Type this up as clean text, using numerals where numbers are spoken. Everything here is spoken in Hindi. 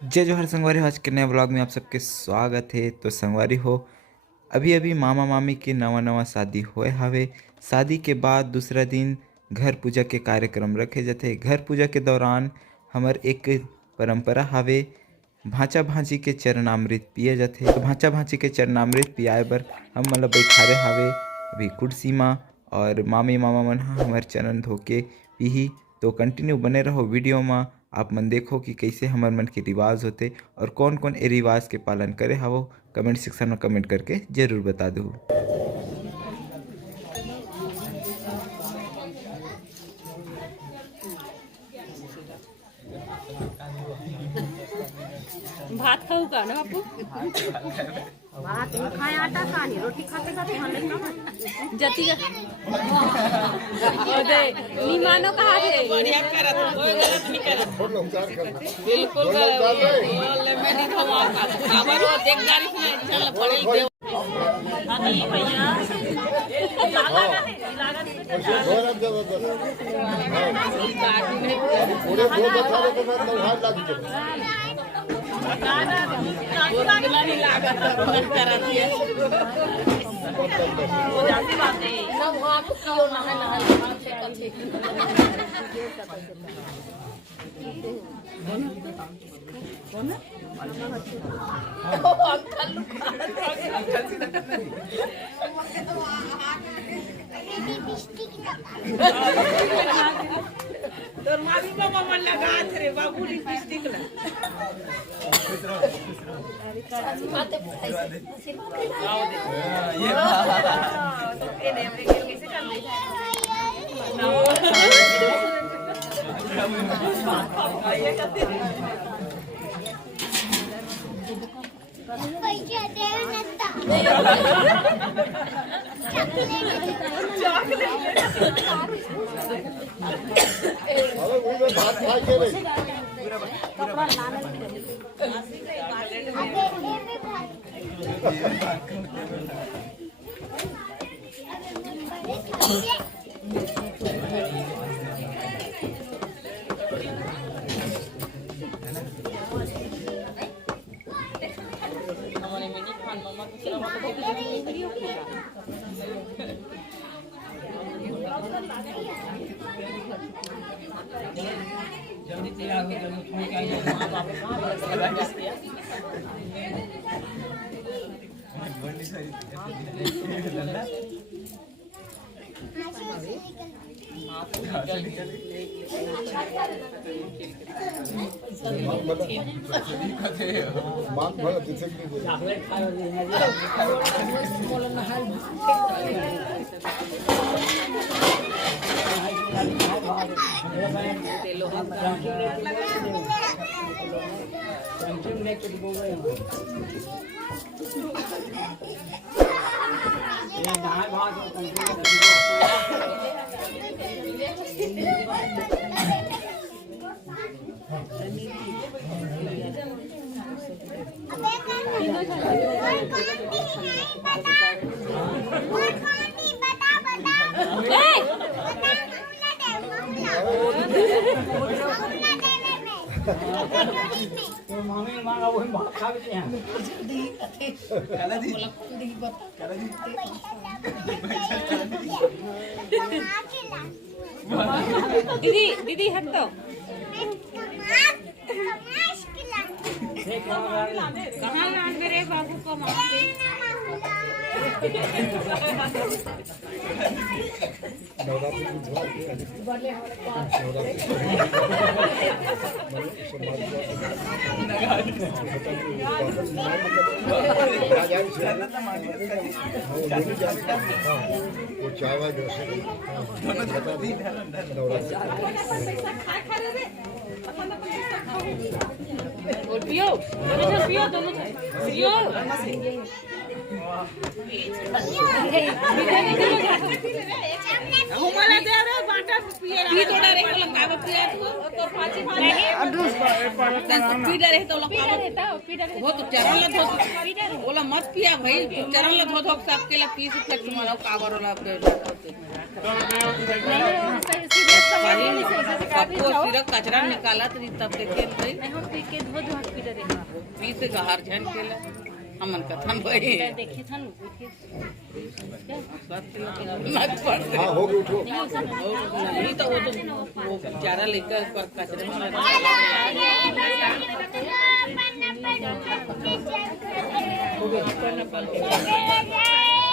जय जोहर संगवारी हो। आज के नए व्लॉग में आप सबके स्वागत है। तो संगवारी हो, अभी अभी मामा मामी के नवा शादी होए हवे। शादी के बाद दूसरा दिन घर पूजा के कार्यक्रम रखे जाते। घर पूजा के दौरान हमर एक परंपरा हवे, भांचा भांजी के चरणामृत पिए जाते। तो भांचा भांजी के चरणामृत पियाए बर हम मतलब बैठारे हवे अभी कुर्सी में, और मामी मामा मन हमार चरण धोके पीही। तो कंटिन्यू बने रहो वीडियो में, आप मन देखो कि कैसे हमर मन के रिवाज होते और कौन कौन ए रिवाज के पालन करे हवो। कमेंट सेक्शन में कमेंट करके जरूर बता दो। भात खाऊ का ना बापू? भात नहीं खाए, आटा खानी, रोटी खाते खाते हम नहीं खाना। जती का ओदे निमानो कहा थे बढ़िया करत, कोई गलत नहीं करत, बिल्कुल गलत ले मैं नहीं खाऊंगा। खबर वो देखदारी से चल पड़े दे अभी भैया लागा ना है, लागा नहीं पूरे दो बता रहे तो मैं हाथ लग जाऊं। नहीं लागत मत करत है वो जाती बात है सब आप क्यों ना है से कथे तो मामी का मामा लगा रे बाबू लिपस्टिक ला अरे वो में भात खाई के नहीं। मांग भला तिथे नहीं मामी मांगा वो भात खा लेते हैं। दीदी दीदी हट दो। कहाँ लाद मेरे बाबू को मारते वो चावा जैसे बता दी और पियो दोनों से पियो हमारा दे रे बाटा पिए पी थोड़ा रे लंका पिया तो पाची पानी पीड़ा रहे तो लंका वो तो चरण ल धो बोला मत पिया भाई, चरण ल धो धो सब के ला पीस फ्लेक्स मारो काबर वाला सिरक कचरा निकाला तो तब देखे भाई पी के धो धो पी पी से गहार झन केला हमन कथन भाई देखे था नु मत पड़ हाँ होगी उठो नहीं तो वो बेचारा लेकर पर कचरे में हो गया